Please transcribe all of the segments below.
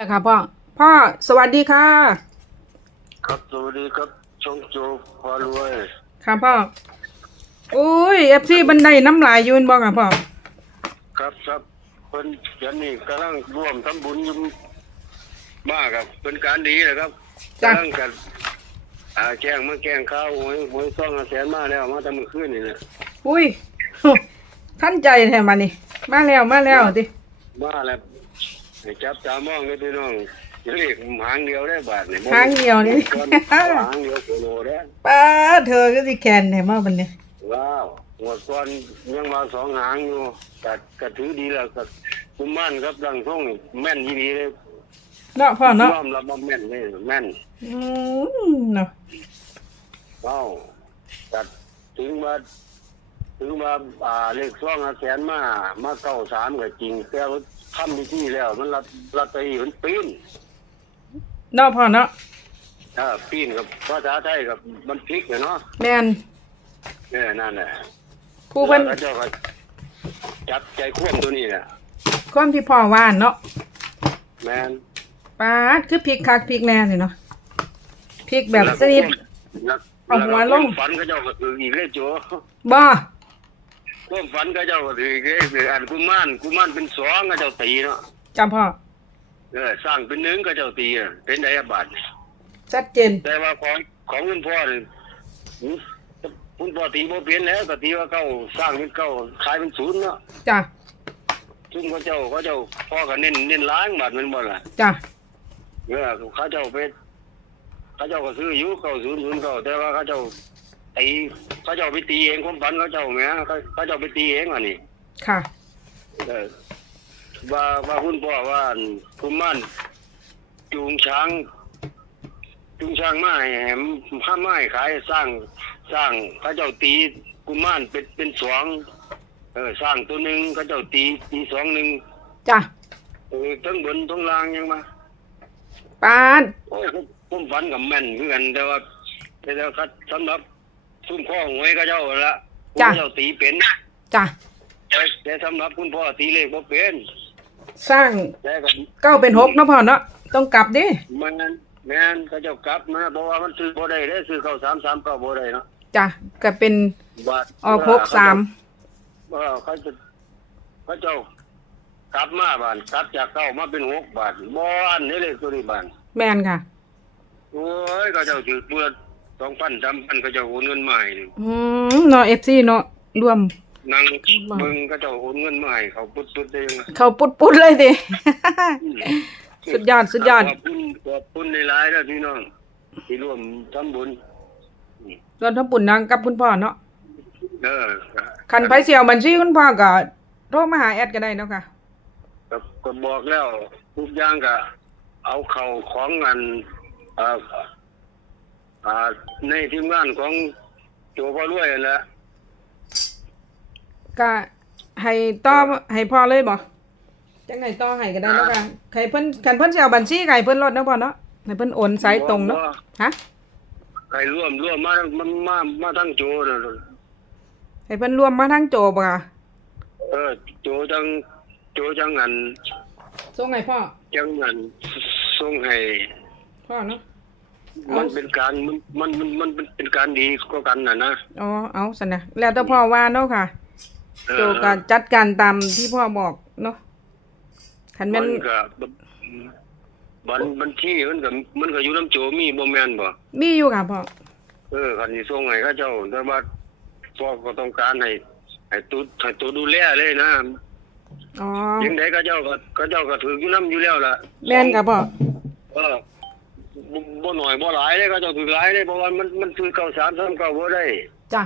ค่ะพ่อ พ่อสวัสดีค่ะ ครับสวัสดีครับชงโจพารวยค่ะพ่อโอ้ยเอฟซีบันไดน้ำลายอยืนบ่ค่ะพ่อครับครับเพิ่นเดี๋ยวนี้กำลังร่วมทำบุญอยุ่มากครับ เป็นการดีเลยครับจ้ะกำลังกันอ่าแจ้งมาแกล้งข้าวหวยหวยซ่องแสนมาแล้วมาทำมือขึ้นนี่นะอุ้ยท่านใจแท้มานี่มาแล้วมาแล้วติมาแล้วให้ จับตามองเลยพี่น้องเรียกหางเดียวได้บาทนี่หางเดียวนี่ หางเดียวโคโลได้อป้าเธอก็สิแคนแท้มาบันนี้ว้าวหมดก่อนยังมาสองหางอยู่แต่ก็ถือดีแล้วก็คุ้มมั่นครับดังท่งนี่แม่นยี่ดีเลยเนาะพ่อเนาะยอมรับว่าแม่นเลยแม่นอืมเนาะเอ้าตัดถึงมาถึงมาอ่าเลขซ่องแสนมามาเก้าสามก็จริงแต่ว่า ทำพิธีแล้ว มันรัดรัดไปมันปีนเนาะพ่อเนาะถ้าปีนกับภาษาไทยกับมันพลิกเนี่ยเนาะแม่นเนี่ยนั่นแหละผู้เพิ่นแล้วเจ้าก็จับใจควมตัวนี้แหละความที่พ่อว่านเนาะแม่นป้าดคือพริกคักพริกแน่สิเนาะพริกแบบสนิท แล้วเอาหัวลงแก็ฝันก็เจ้าก็คืออีกเลยโจ้บ่ ความฝันก็เจ้าก็คืออีกเลยคืออันกุมารกุมารเป็นสองก็เจ้าตีเนาะจำพ่อเออสร้างเป็นหนึ่งก็เจ้าตีอะเป็นไดอะบาทชัดเจนแต่ว่าของของคุณพ่อนี่หืมคุณพ่อตีบ่เปลี่ยนแล้วก็ตีว่าเก้าสร้างเป็นเก้าขายเป็นศูนย์เนาะจ้ะซึ่งเขาเจ้าเขาเจ้าพ่อก็เน้นเน้นล้างบาทมันบ่ล่ะจ้ะเออเขาเจ้าไปเขาเจ้าก็ซื้ออยู่เก้าศูนย์ศูนย์เก้าแต่ว่าเขาเจ้า ตีเขาเจ้าไปตีเองความฝันเขาเจ้าแหมเขาเขาเจ้าไปตีเองอะนี่ค่ะ เออว่าว่าคุณพ่อว่าคุณมั่นจูงช้าง จูงช้างไม้แหมข้าไม้ขายสร้างสร้างเขาเจ้าตีกุมารเป็นเป็นสองเออสร้างตัวหนึ่งเขาเจ้าตีตีสองหนึ่งจ้ะเออทั้งบนทั้งล่างยังมาปานโอ้ยผมผมฝันกับแม่นเหมือนกันแต่ว่าแต่ว่าเขาสำหรับ ซุ่มข้อหวยเขาเจ้าละคุณเจ้าตีเป็นจ้ะแต่แต่สำหรับคุณพ่อตีเลขบ่เป็นสร้างแต่ก็เก้าเป็นหกเนาะพ่อเนาะต้องกลับดิมันแม่นเขาเจ้ากลับมาเพราะว่ามันซื้อบ่ได้เด้อซื้อเข้าสามสามเก้าบ่ได้เนาะจ้ะก็เป็นบาทออกหกสามเออเขาจะเขาเจ้ากลับมาบานกลับจากเก้ามาเป็นหกบาทบ่อันนี้เลยตัวนี้บานแมนค่ะ โอ้ยเขาเจ้าถือเมื่อ สองพันสามพันเขาเจ้าโอนเงินมาให้นี่อืมเนาะเอฟซีเนาะรวมนั่งเบิ่งเขาเจ้าโอนเงินมาให้เขาปุ๊ดๆได้ยังไงเขาปุดปุดๆเลยดิสุดยอดสุดยอดขอบคุณขอบคุณในหลายๆแล้วพี่น้องที่ร่วมทำบุญรวมทั้งปุ่นนางกับคุณพ่อเนาะเออคันไผเสียวบัญชีคุณพ่อก็โทรมาหาแอดก็ได้เนาะค่ะก็ก็บอกแล้วทุกอย่างก็เอาเข้าของอันอ่า อ่าในทีมงานของโจพ่อรวยนั่นแหละก็ให้ต่อให้พ่อเลยบ่จังไหนต่อให้ก็ได้เนาะค่ะใครเพิ่นคันเพิ่นสิเอาบัญชีก็ให้เพิ่นลดเนาะพ่อเนาะให้เพิ่นโอนสายตรงเนาะฮะใครร่วมร่วมมามามามาทั้งโจน่ะให้เพิ่นรวมมาทั้งโจบ่ค่ะเออโจจังโจจังอันส่งให้พ่อจังอันส่งให้พ่อเนาะเอา มันเป็นการมันมันมันมันเป็นการดีก็กันน่ะนะอ๋อเอาซั่นนะแล้วแต่พ่อว่าเนาะค่ะเออโจก็จัดการตามที่พ่อบอกเนาะคันแม่มันนก็บันบัญชีมันก็มันก็อยู่น้ำโจมีบ่แม่นบ่มีอยู่ค่ะพ่อเออคันสิส่งให้เขาเจ้าแต่ว่าพ่อก็ต้องการให้ให้ตัวให้ตัวดูแลเลยนะอ๋อยังไดเขาเจ้าก็เขาเจ้าก็ถืออยู่น้ำอยู่แล้วล่ะแม่นค่ะพ่อเออ บ่บ่หน่อยบ่หลายเด้เขาเจ้าถือหลายเด้เพราะว่ามันมันถือเก้าสามสามเก้าบ่ได้ จ้ะ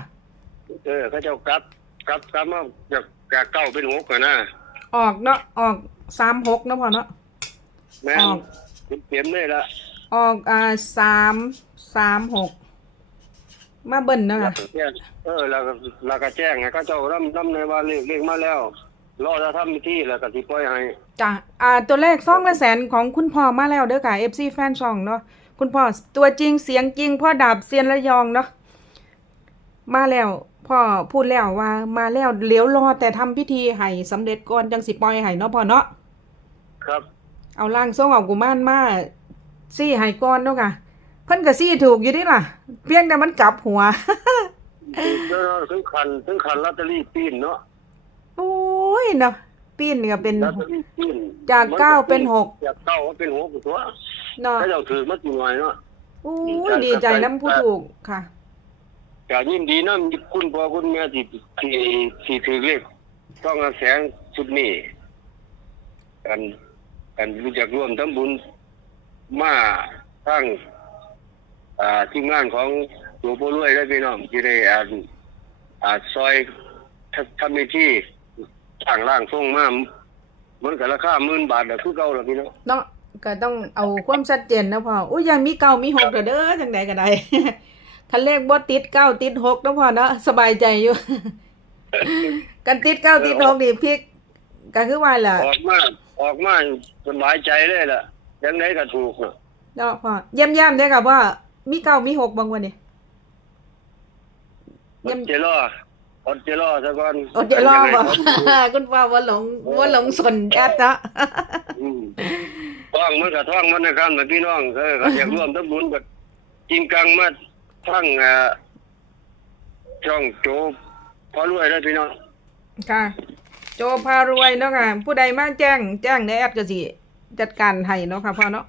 เออเขาเจ้ากลับกลับกลับมาจากจากเก้าเป็นหกอะนะออกเนาะออก36เนาะพ่อเนาะแม่ออกนเตรียมเลยละออกอ่าสามสามหกมาเบิ่นเนาะแล้วค่ะ ก็แจ้งเออแล้วก็แล้วก็แจ้งให้เขาเจ้านำนำในว่าเลขเลขมาแล้ว รอจะทำพิธีแล้วก็สิปล่อยให้จ้ะอ่าตัวเลขซองละแสนของคุณพ่อมาแล้วเด้อค่ะ FC แฟนช่องเนาะคุณพ่อตัวจริงเสียงจริงพ่อดาบเซียนระยองเนาะมาแล้วพ่อพูดแล้วว่ามาแล้วเหลียวรอแต่ทำพิธีให้สำเร็จก่อนจังสิปล่อยให้เนาะพ่อเนาะครับ เอาล่างทรงเอากุมารมาซี่ให้ก่อนเนาะค่ะเพิ่นก็ซี่ถูกอยู่ดิล่ะ เพียงแต่มันกลับหัวแล้วถึงคันถึงคันลอตเตอรี่ปีนเนาะ โอ้ ยเนาะปีนก็เป็นลอตเตอรี่ปีนจากเก้าเป็นหกจากเก้าเป็นหกตัวเนาะถ้าเราถือมากี่หน่อยเนาะโอ้ยดีใจน้ำผู้ถูกค่ะก็ยินดีนํคุณพ่อคุณแม่ที่ที่ที่ถือเลขต้องอาแสงชุดนี้กันกันรู้จักร่วมทำบุญมาทั้งอ่าทีมงานของหลวงพ่อรวยและพี่น้องที่ได้อ่านอ่าซอยททำในที่ สร้างร่างทรงมามันก็ราคาหมื่นบาทแล้วคือเก่าแล้วพี่น้องเนาะก็ต้องเอาความชัดเจนนะพ่ออุ้ยยังมีเก้ามีหกเด้อเด้อจังใดก็ได้คันเลขบ่ติดเก้าติดหกเนาะพ่อเนาะสบายใจอยู่กันติดเก้าติดหกนี่พลิกก็คือว่าล่ะออกมาออกมาสบายใจเลยล่ะยังไงก็ถูกเนาะเนาะพ่อเยี่ยมย่ำได้อค่ะว่ามีเก้ามีหกบางวันนี่อดเจรอ อดเจรอซะก่อนอดจะรอบ่ยังไงก็ถูกคุณพ่อว่าหลงว่าหลงสนแอดเนาะอืมท่องมันกับท่องมันนะครับเหมือนพี่น้องเออเขาอยากร่วมทำบุญกับจริงกังมาทั้งเอ่อช่องโจพอรวยแล้วพี่น้องค่ะโจพารวยเนาะค่ะ ผู้ใดมาแจ้ง แจ้งในแอดก็สิจัดการให้เนาะค่ะพ่อเนาะ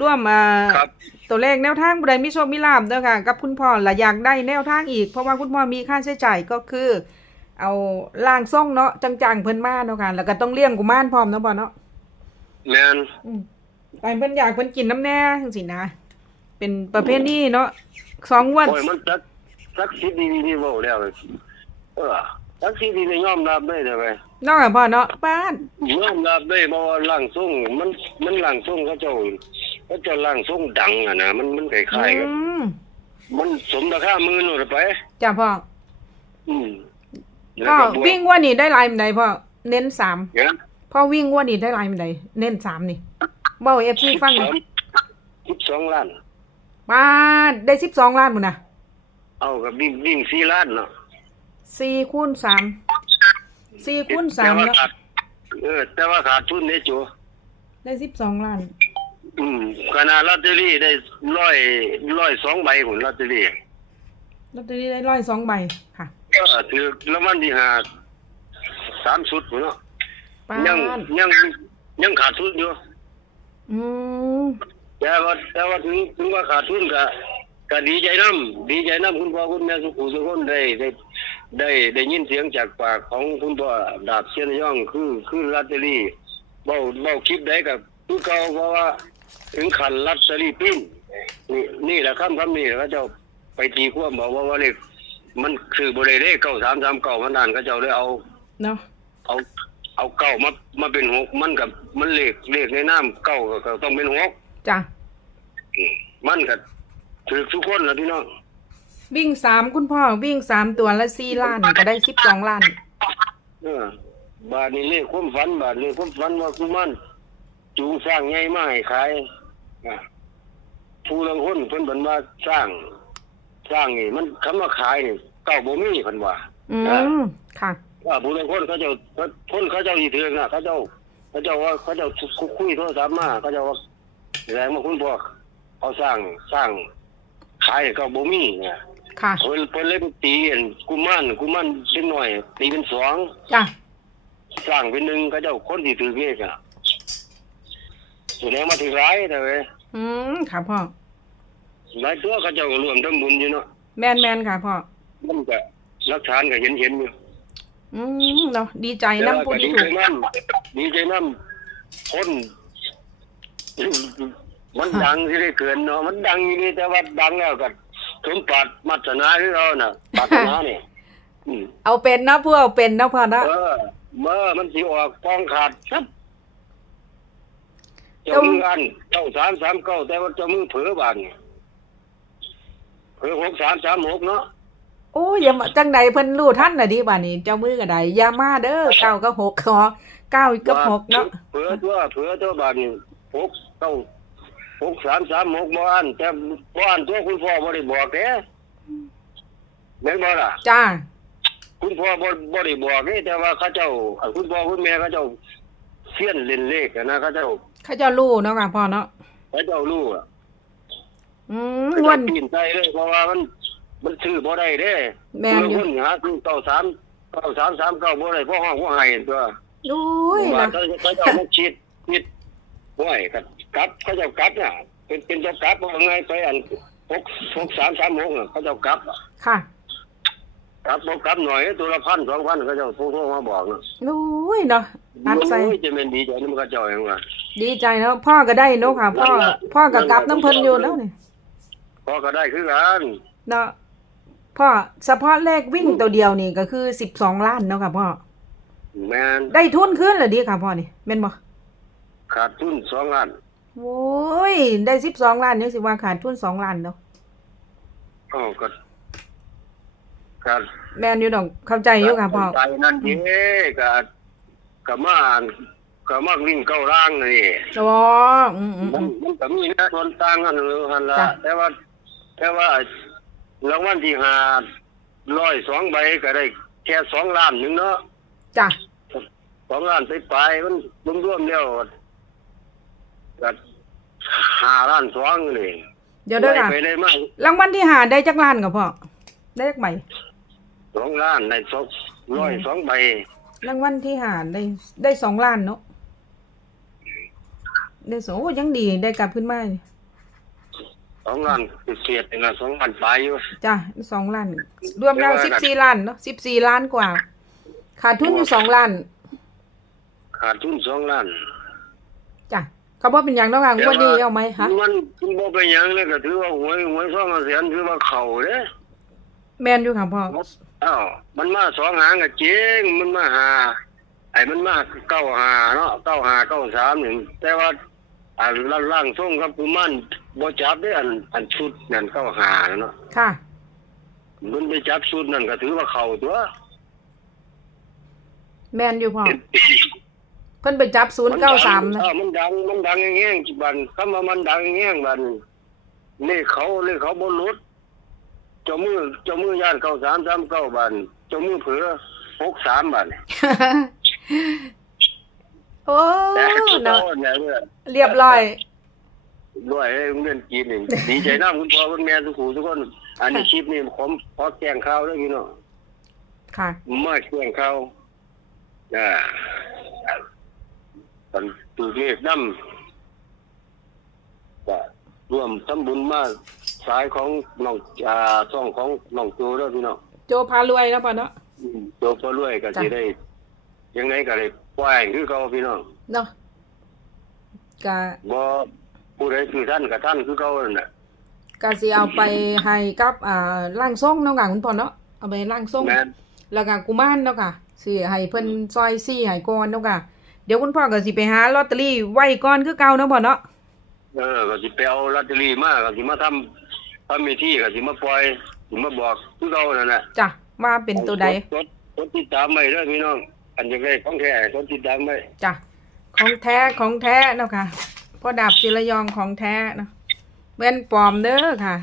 ร่วมอ่าครับตัวเลขแนวทางผู้ใดมีโชคมีลาบเด้อค่ะ กับคุณพ่อละอยากได้แนวทางอีก เพราะว่าคุณพ่อมีค่าใช้จ่ายก็คือ เอาล่างซ่องเนาะจังๆเพิ่นมาเนาะค่ะ แล้วก็ต้องเลี้ยงกุมารพร้อมเนาะพ่อเนาะแมนอืมไปเพิ่นอยากเพิ่นกินน้ำแน่จังซี่นะ เป็นประเภทนี้เนาะสองวันโอ้ยมันสักสักสิบดีนี่เว้าแล้วเออสักสิบดีนี่ยอมรับได้เลยไปเนาะค่ะพ่อเนาะป้านยอมรับได้เพราะว่าร่างทรงมันมันร่างทรงเขาเจ้า เขาเจ้าร่างทรงดังอะนะมันมันคล้ายๆกับอืมมันสมราคามือหนูไป จ้ะพ่อ อืมแล้วก็บวกวิ่งว่านี่ได้ลายมันใดพ่อเน้นสามเนี่ยพ่อวิ่งว่านี่ได้ลายมันใดเน้นสามนี่เบ้าเอฟซีฟังหน่อยสิบสองล้านมาได้สิบสองล้านหมดนะเอากับวิ่งวิ่งสี่ล้านเนาะสี่คูณสามสี่คูณสามแต่ว่าเนาะขาดเออ แต่ว่าขาดทุนเนี่ยจูได้สิบสองล้าน อืมขนาดลอตเตอรี่ได้ร้อยร้อยสองใบหุ่นลอตเตอรี่ลอตเตอรี่ได้ร้อยสองใบค่ะก็ถือรางวัลที่ห้าสามสุดหุ่นเนาะป้ายังนยังยังขาดทุนอยู่อืมแต่ว่าแต่ว่าถึงถึงว่าขาดทุนก็ก็ดีใจน้ำดีใจน้ำคุณพ่อคุณแม่สุขุสุขคนได้ได้ได้ได้ยินเสียงจากปากของคุณพ่อดาบเชียนย่องคือคือลอตเตอรี่เบ้าเบ้าคลิปได้กับคือเก่าเพราะว่า ถึงขันลอตเตอรี่ปิ้นนี่นี่แหละคำคำนี้เขาเจ้าไปตีความบอกว่าว่าเลขมันคือบริเลขเก้าสามสามเก้ามันนานเขาเจ้าเลยเอาเนาะเอาเอาเก้ามามาเป็นหกมันกับมันเลขเลขในน้ำเก้าก็ก็ต้องเป็นหกจ้ะอืมมันก็ถือทุกคนนะพี่น้องวิ่งสามคุณพ่อวิ่งสามตัวละสี่ล้านก็ได้สิบสองล้านเออบาทนี้เลขความฝันบาทนี้ความฝันว่ากูมัน จูงสร้างไงมาให้ขายอะผู้ลังคนเพิ่นเพิ่นว่าสร้าง สร้างนี่ มันคำว่าขายนี่เก้าบ่มีเพิ่นว่าอืมค่ะว่าผู้ลังคนเขาเจ้าคนเขาเจ้าอีถือกนะเขาเจ้าเขาเจ้าว่าเขาเจ้าคุยโทรศัพท์มาเขาเจ้าว่าแรงมาคุณพ่อเขาสร้างสร้างขายเก้าบ่มีเนี่ยค่ะเพิ่นเพิ่นเลยไปตีอันกุมารกุมารเป็นหน่อยตีเป็นสองจ้ะสร้างเป็นหนึ่งเขาเจ้าคนที่ถือเลขอะ แสดงมาถือร้ายแต่เว้ยอืมค่ะพ่อหลายตัวเขาเจ้าก็รวมทำบุญอยู่เนาะแมนแมนค่ะพ่อมันก็หลักฐานก็เห็นเห็นอยู่อืมเนาะดีใจแต่น้ำว่าผู้ก็ที่ดีถูใจกน้ำดีใจน้ำคนมันดังที่ได้เกินเนาะมันดังอยู่นี่แต่ว่าดังแล้วก็สมปรารถมัตนาที่เราน่ะปรารถนาเนี่ยอืมเอาเป็นเนาะผู้เอาเป็นเนาะพ่อเนาะเออเมื่อมันสิออกฟองขาดครับจง เจ้ามืออันเจ้าสามสามเก้าแต่ว่าเจ้ามือเผลอบานนี่เผลอหกสามสามหกเนาะโอ้ยอย่ามาจังใดเพิ่นรู้ท่านน่ะดิบ่านี้ เจ้ามือก็ได้อย่ามาเด้อเก้าก็หกขอเก้าก็หกเนาะเผลอตัวเผลอตัวบานนี่หกเก้าหกสามสามหกบ่อันแต่บ่อันตัวคุณพ่อบ่ได้บอกแกแม่นบ่ล่ะจ้าคุณพ่อบ่บ่ได้บอกเด้แต่ว่าเขาเจ้า คุณพ่อคุณแม่เขาเจ้า เสี้ยนเล่นเลขอะนะเขาเจ้าเขาเจะรู้เนาะค่ะพ่อเนาะเขาเจ้ารู้อะอืมเขางวเจ้าดปีนใจเลยเพราะว่ามัน มันซื้อบ่ได้เด้แม่นอยู่คนหาซื้อเก้าสามเก้าสามสามเก้าบ่ได้เพราะห้องบ่ให้ตัวอุ้ยว่านะเขาเขาเจ้ามาคิดคิดห้วยกับกลับเขาเจ้ากลับเนี่ยเป็นเป็นเจ้ากลับว่าไงไปอันหกหกสามสามหกน่ะเขาเจ้ากลับอะค่ะ กลับบ่กลับหน่อยตัวละพันสองพันเขาเจ้าโทรๆมาบอกนะอุ้ยเนาะอัดใส่โอ้ยจะเป็นดีใจนี่มันก็เจ้าเองว่าดีใจเนาะพ่อก็ได้เนาะค่ะ พ่อพ่อก็กลับน้ำเพิ่นอยู่แล้วนี่พอก็ได้คือกันเนาะพ่อเฉพาะเลขวิ่งตัวเดียวนี่ก็คือสิบสองล้านเนาะค่ะพ่อแม่นได้ทุนขึ้นเหรอดีค่ะพ่อนี่แม่นบ่ขาดทุนสองล้านโอ้ยได้สิบสองล้านเนี่ยสิว่าขาดทุนสองล้านเนาะอ้าวก็ ขาดแม่นอยู่ดอกเข้าใจอยู่ค่ะพ่อใจนั่นเด้ก็ก็มาก็มาวิ่งเข้าร่างนี่อ๋ออืมอืมมัอืนมมันก็มีนะส่วนต่างกันหรือหันละจ้ะแต่ว่า แต่ว่ารางวัลที่หาร้อยสองใบก็ได้แค่สองล้านหนึ่งเนาะจ้ะสองล้านไปปลายๆมันรวมๆแล้วก็ห้าล้านสองนี่เดี๋ยวเด้อค่ะไปได้ไหมรางวัลที่หาได้จักล้านกับพ่อได้จักใบ สองล้านในสองร้อยสองใบรางวัลที่หาได้ได้สองล้านเนาะได้สองโอ้ยังดีได้กลับขึ้นมานี่สองล้านเศษๆเองนะสองล้านปลายอยู่จ้ะสองล้าน รวมแล้วสิบสี่ล้านเนาะสิบสี่ล้านกว่า ขาดทุนอยู่สองล้าน ขาดทุนสองล้านจ้ะเขาบอกเป็นอย่างเนาะค่ะงวดนี้เอาไหมคะมันมันบ่เป็นหยังเลยก็ถือว่าหวยหวยสองแสนถือว่าเข่าเด้แมนอยู่ค่ะพ่อ อ้าวมันมาสองหางก็จริงมันมาหา ไอ้มันมาเก้าหาเนาะเก้าหาเก้าสามหนึ่งแต่ว่าอันล่างๆส่งครับกุมันบ่จับได้อันอันชุดนั่นเก้าหาเนาะค่ะ มันไปจับชุดนั่นก็ถือว่าเข่าตัวแมนอยู่พ่อเพิ่นไปจับศูนย์เก้าสามนะเออมันดังมันดังแง่งๆบันคำว่ามันดังแง่งบันเลขเขาเลขเขาบ่หลุดเจ้ามือเจ้ามือย่านเก้าสามสามเก้าบันเจ้ามือเผือหกสามบันโอ้แต่เจ้าเนาะเนี่ยเพื่อนเรียบร้อยด้วยให้โรงเรียนจีนนี่ดีใจน้ำคุณพ่อคุณแม่ทุกผู้ทุกคนอันนี้คลิปนี่ผมขอแจ้งข่าวด้วยพี่น้องค่ะมาแจ้งข่าวอ่าตอนตูเลขน้ำก็ร่วมทำบุญมา สายของน้องอ่าช่องของน้องโจด้วยพี่น้องโจพารวยแล้วป่ะเนาะอืมโจพอรวยก็จ้ะสิได้ ยังไงก็ได้ปล่อยคือเขาพี่น้องเนาะกะบ่ผู้ใดคือท่านกับท่านคือเขานั่นน่ะกะสิเอาไปให้กับอ่าร่างทรงเนาะค่ะคุณพ่อเนาะเอาไปร่างทรงแม่นแล้วก็กุมารเนาะค่ะสิให้เพิ่นซอยซี่ให้ก่อนเนาะค่ะเดี๋ยวคุณพ่อก็สิไปหาลอตเตอรี่ไว้ก่อนคือเก่าเนาะพ่อเนาะ เออก็สิไปเอาลอตเตอรี่มาก็สิมาทำ ทำมีที่ก็สิมาปล่อยสิมาบอกคือเขานั่นแหละจ้ะว่าเป็นตัวใดกดกดติดตามไว้เด้อพี่น้องอันจะได้ของแท้กดติดตามไว้จ้ะของแท้ของแท้เนาะค่ะพ่อดาบศิลยองของแท้เนาะเว้นปลอมเด้อค่ะ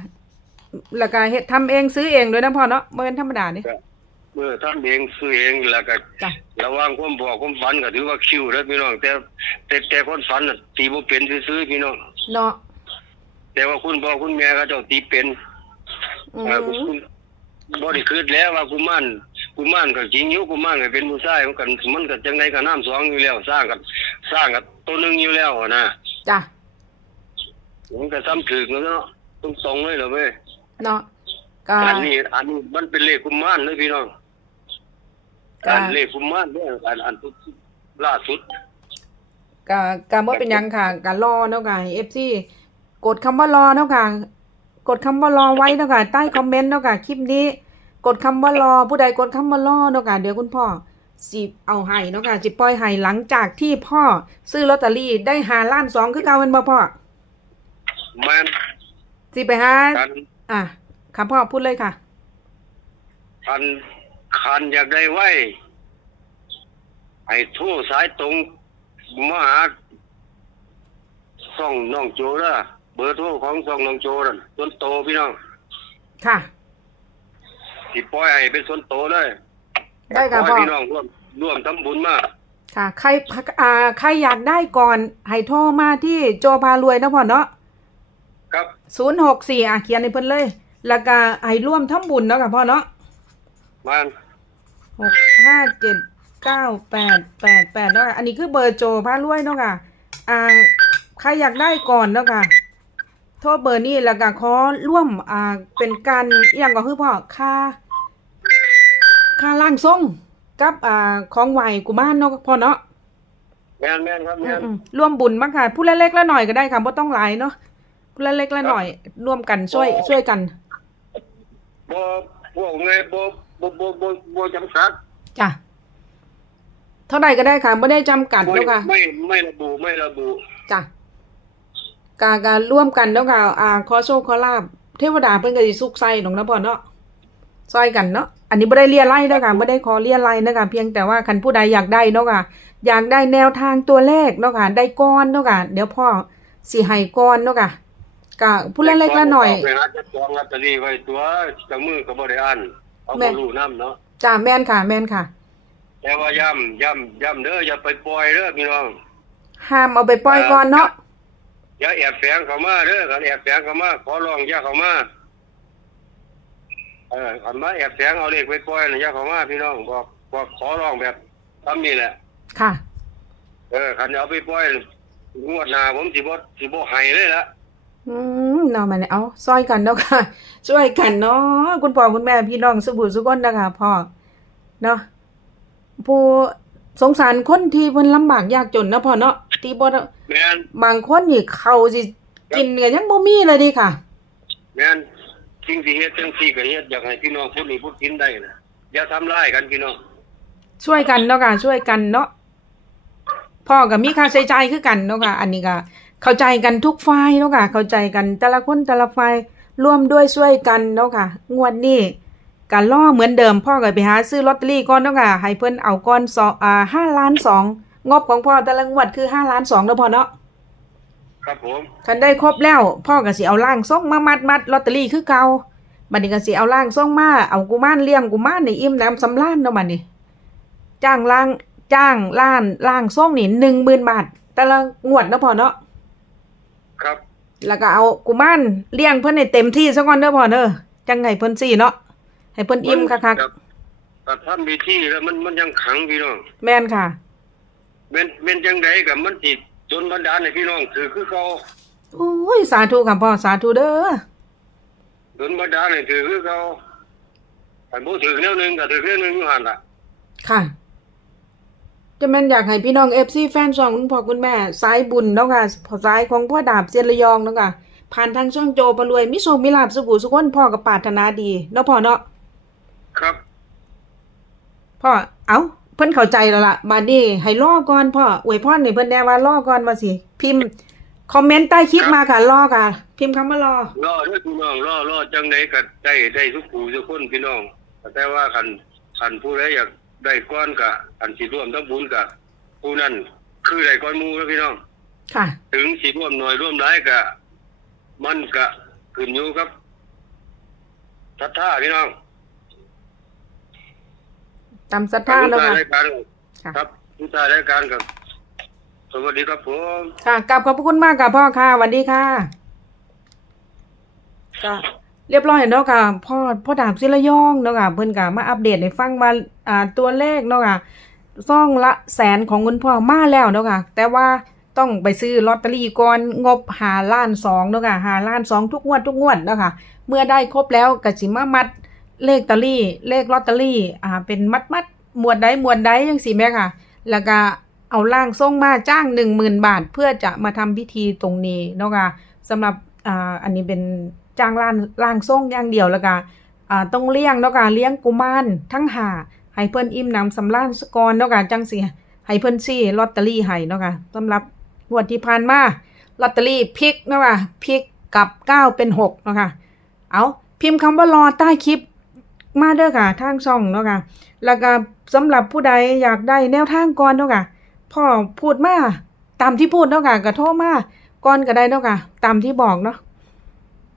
แล้วก็เฮ็ดทำเองซื้อเองด้วยนะพ่อเนาะบ่เป็นธรรมดานี่เมื่อทำเองซื้อเองแล้วก็จ้ะระหว่างความบอกความฝันก็ถือว่าคิวเด้อพี่น้องแต่แต่แต่คนฝันน่ะตีบ่เป็นซื่อๆพี่น้องเนาะ แต่ว่าคุณพ่อคุณแม่เขาเจ้าตีเป็นอืเออคุณมบ่ได้คิดแล้วว่ากุมารกุมารก็จริงอยู่กุมารก็เป็นผู้ชายมันกันมันก็จังไดก็น้ำสองอยู่แล้ว สร้างกันสร้างกันตัวหนึงอยู่แล้วอะนะจ้ะมันก็ซ้ำถึกแล้วเนาะต้องตรงเลยเหรอเว้ยเนาะก็ อันนี้อันนี้มันเป็นเลขกุมารเลยพี่น้องก็อันเลขกุมารเนี่ยอันอันล่าสุด ก็ก็บ่เป็นหยังค่ะก็รอเนาะค่ะ FC กดคำว่ารอเนาะค่ะ กดคำว่ารอไว้เนาะค่ะ ใต้คอมเมนต์เนาะค่ะ คลิปนี้ กดคำว่ารอ ผู้ใดกดคำว่ารอเนาะค่ะ เดี๋ยวคุณพ่อสิเอาให้เนาะค่ะสิปล่อยให้หลังจากที่พ่อซื้อลอตเตอรี่ได้หาล้านสองคือเก่าแม่นบ่พ่อมันสิไปหาคันอะค่ะพ่อพูดเลยค่ะ คันคันอยากได้ไว้ไอ้ทู่สายตรงมาหาส่องน้องโจนะ เบอร์โทรของส่องน้องโจนั่นส่วนโตพี่น้องค่ะ สิปล่อยให้เป็นส่วนโตเลยได้ค่ะขอให้พ่อพี่น้องร่วมร่วมทำบุญมาค่ะใครอ่าใครอยากได้ก่อนให้โทรมาที่โจพารวยนะพ่อเนาะครับศูนย์หกสี่อะเขียนให้เพิ่นเลย แล้วก็ให้ร่วมทำบุญเนาะค่ะพ่อเนาะมันหกห้าเจ็ดเก้าแปดแปดแปดเนาะค่ะอันนี้คือเบอร์โจพารวยเนาะค่ะอ่าใครอยากได้ก่อนเนาะค่ะโทรเบอร์นี้แล้วก็ขอร่วมอ่าเป็นการอหย่างก็คือพ่อค่าค่าล่างทรงกับอ่าของไหวกุมารเนาะพ่อเนาะแม่นแม่นครับแม่นอืมๆร่วมบุญบ้างค่ะผู้เล็กๆละหน่อยก็ได้ค่ะบ่ต้องหลายเนาะผู้เล็กๆละหน่อยร่วมกันช่วยช่วยกันบ่บ่เงยบ่บ่บ่บ่บ่จำกัดจ้ะเท่าใดก็ได้ค่ะไม่ได้จำกัดไม่แล้วค่ะไม่ไม่ระบุไม่ระบุ จ้ะ การการร่วมกันแล้วค่ะอ่าขอโชคขอลาบเทวดาเพิ่นก็สิสุขใส่น้องนะพ่อเนาะซอยกันเนาะ อันนี้บ่ได้เลียไล่เนาะค่ะบ่ได้ขอเลียไล่เนาะค่ะเพียงแต่ว่าคันผู้ใดอยากได้เนาะค่ะ อยากได้แนวทางตัวเลขเนาะค่ะ ได้ก้อนเนาะค่ะ เดี๋ยวพ่อสิให้ก้อนเนาะค่ะก็ผู้เล็กๆละหน่อยไปหาเจ้าของลอตเตอรี่ไว้ตัวเจังมือก็บ่ได้อ่านเอาแม่บ่รู้นํเนาะจ้าแม่นค่ะ แม่นค่ะ แต่ว่าย้ำย้ำย้ำเด้ออย่าไปปล่อยเด้อพี่น้อง ห้ามเอาไปปล่อยก่อนเนาะ อย่าแอบแฝงเข้ามาเด้อคันแอบแฝงเข้ามาขอร้องอย่าเข้ามาเออคันมาแอบแฝงเอาเลขไปปล่อยน่ะอย่าเข้ามาพี่น้องบอกบอกขอร้องแบบทำนี่แหละ ค่ะ เออคันเอาไปปล่อยงวดหน้าผมสิบ่สิบ่ให้เลยละอืมเนาะมันเอาซอยกันเนาะค่ะ ช่วยกันเนาะคุณพ่อคุณแม่พี่น้องสุบุสุกนนะคะพ่อเนาะผู้ สงสารคนที่เพิ่นลำบากยากจนเนาะพ่อเนาะที่บ่ได้แม่นบางคนนี่เขาสิกินกันยังบ่มีเลยดิค่ะ แม่นสิ่งที่เฮ็ดจังซี่ก็เฮ็ดอยากให้พี่น้องผู้นี้ผู้กินได้นะอย่าทำร้ายกันพี่น้องช่วยกันเนาะค่ะช่วยกันเนาะพ่อก็มีค่าใช้จ่ายคือกันเนาะค่ะอันนี้ก็เข้าใจกันทุกฝ่ายเนาะค่ะเข้าใจกันแต่ละคนแต่ละฝ่ายร่วมด้วยช่วยกันเนาะค่ะงวดนี้ การล่อเหมือนเดิมพ่อก็ไปหาซื้อลอตเตอรี่ก่อนเนาะค่ะให้เพิ่นเอาก่อนสองอ่าห้าล้านสองงบของพ่อแต่ละงวดคือห้าล้านสองเนาะพ่อเนาะครับผมคันได้ครบแล้วพ่อก็สิเอาล่างส่งมามัดมัดลอตเตอรี่คือเก่าบัดนี้ก็สิเอาล่างส่งมาเอากุมารเลี้ยงกุมารนี่อิ่มน้ำสำราญเนาะบัดนี้จ้างล่างจ้างล้านล่างส่งนี่หนึ่งหมื่นบาทแต่ละงวดเนาะพ่อเนาะครับ แล้วก็เอากุมารเลี้ยงเพิ่นให้เต็มที่ซะก่อนเด้อพ่อเด้อจังไงเพิ่นสิเนาะ ให้เพิ่นอิ่มคักรับแต่ทำวิธีแล้วมันมันยังขังพี่น้องๆแม่นค่ะเป็นเป็นจังไดกับมันสิจนบันดาลให้พี่น้องถือคือเขาโอ้ยสาธุค่ะพ่อสาธุเด้อจนบันดาลให้ถือคือเขาอันบ่ถือแนวหนึงก็ถือแนวหนึงอยู่หั่นล่ะ ค่ะจะแม่นอยากให้พี่น้อง FC แฟนช่องคุณพ่อคุณแม่สายบุญเนาะค่ะสายของพ่อดาบเซียนระยองเนาะค่ะผ่านทางช่องโจปรวยมิโชคมิลาบสุขุสุขคนพ่อกับปรารถนาดีเนาะพ่อเนาะ ครับ พ่อ เอ้า เพิ่นเข้าใจแล้วล่ะบัดนี้ให้รอก่อนพ่ออวยพรให้เพิ่นแน่ว่ารอก่อนว่าสิ พิมพ์ คอมเมนต์ใต้คลิปมาค่ะรอค่ะ พิมพ์คำว่ารอ รอเด้อพี่น้องรอรอจังไดก็ได้ได้ทุกผู้ทุกคนพี่น้อง แต่ว่าคันคันผู้ใดอยากได้ก้อนก็อันสิร่วมทั้งบุญก็ผู้นั้นคือได้ก้อนหมู่แล้วพี่น้อง ค่ะ ถึงสิร่วมหน่วยร่วมหลายก็มันก็ขึ้นอยู่กับศรัทธาพี่น้อง ตามศรัทธาแล้วผู้ค่ะรายการค่ะครับผู้ชายรายการกับ สวัสดีครับผมค่ะกลับขอบพระคุณมากค่ะพ่อค่ะสวัสดีค่ะก็เรียบร้อยเนาะค่ะพ่อพ่อดาบศิลยองเนาะค่ะเพิ่นก็มาอัปเดตให้ฟังว่าอ่าตัวเลขเนาะค่ะซ่องละแสนของคุณพ่อมาแล้วเนาะค่ะแต่ว่าต้องไปซื้อลอตเตอรี่ก่อนงบหาล้านสองเนาะค่ะหาล้านสองทุกงวดทุกงวดเนาะค่ะเมื่อได้ครบแล้วก็สิมามัด เลขตอรี่ เลขลอตเตอรี่อ่าเป็นมัดมัดหมวดใดหมวดใดจังซี่แม่ค่ะ แล้วก็เอาล่างส่งมาจ้างหนึ่งหมื่นบาท เพื่อจะมาทำพิธีตรงนี้เนาะค่ะสำหรับอ่าอันนี้เป็นจ้างล่างล่างส่งอย่างเดียวแล้วก็อ่าต้องเลี้ยงเนาะค่ะเลี้ยงกุมารทั้งหาให้เพิ่อนอิ่มหนำสำราญสกอนเนาะค่ะจังสิให้เพิ่อนซี่ลอตเตอรี่ให้เนาะค่ะสำหรับงวดที่ผ่านมาลอตเตอรี่พลิกเนาะค่ะพลิกกับเก้าเป็นหกเนาะค่ะเอาพิมพ์คำว่ารอใต้คลิป มาเด้อค่ะทางช่องเนาะค่ะ แล้วก็สำหรับผู้ใดอยากได้แนวทางก่อนเนาะค่ะพ่อพูดมาตามที่พูดเนาะค่ะก็โทรมาก่อนก็ได้เนาะค่ะตามที่บอกเนาะ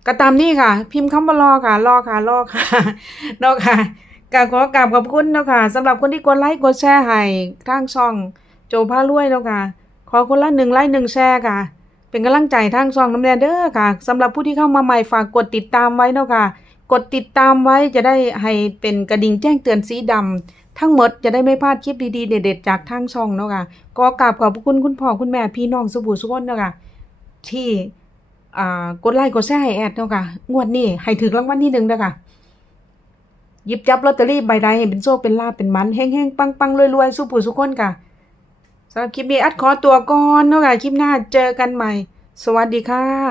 ก็ตามนี้ค่ะ พิมพ์คำว่ารอค่ะ รอค่ะรอค่ะเนาะค่ะก็ขอกราบขอบคุณเนาะค่ะสำหรับคนที่กดไลค์กดแชร์ให้ทางช่องโจพารวยเนาะค่ะขอคนละหนึ่งไลค์หนึ่งแชร์ค่ะ เป็นกำลังใจทางช่องน้ำแดงเด้อค่ะสำหรับผู้ที่เข้ามาใหม่ฝากกดติดตามไว้เนาะค่ะ กดติดตามไว้จะได้ให้เป็นกระดิ่งแจ้งเตือนสีดำทั้งหมดจะได้ไม่พลาดคลิปดีๆ เด็ดๆจากทางช่องเนาะค่ะก็กราบขอบคุณคุณพ่อคุณแม่พี่น้องสุบุสุกคนเนาะค่ะที่กดไลค์กดแชร์ให้แอดเนาะค่ะงวดนี้ให้ถึงรางวัลที่หนึ่งเด้อค่ะหยิบจับลอตเตอรี่ใบใดให้เป็นโชคเป็นลาเป็นมันแห้งๆปังๆรวยๆสุผู้สุกคนค่ะสำหรับคลิปนี้อัดขอตัวก่อนเนาะค่ะคลิปหน้าเจอกันใหม่ สวัสดีค่ะ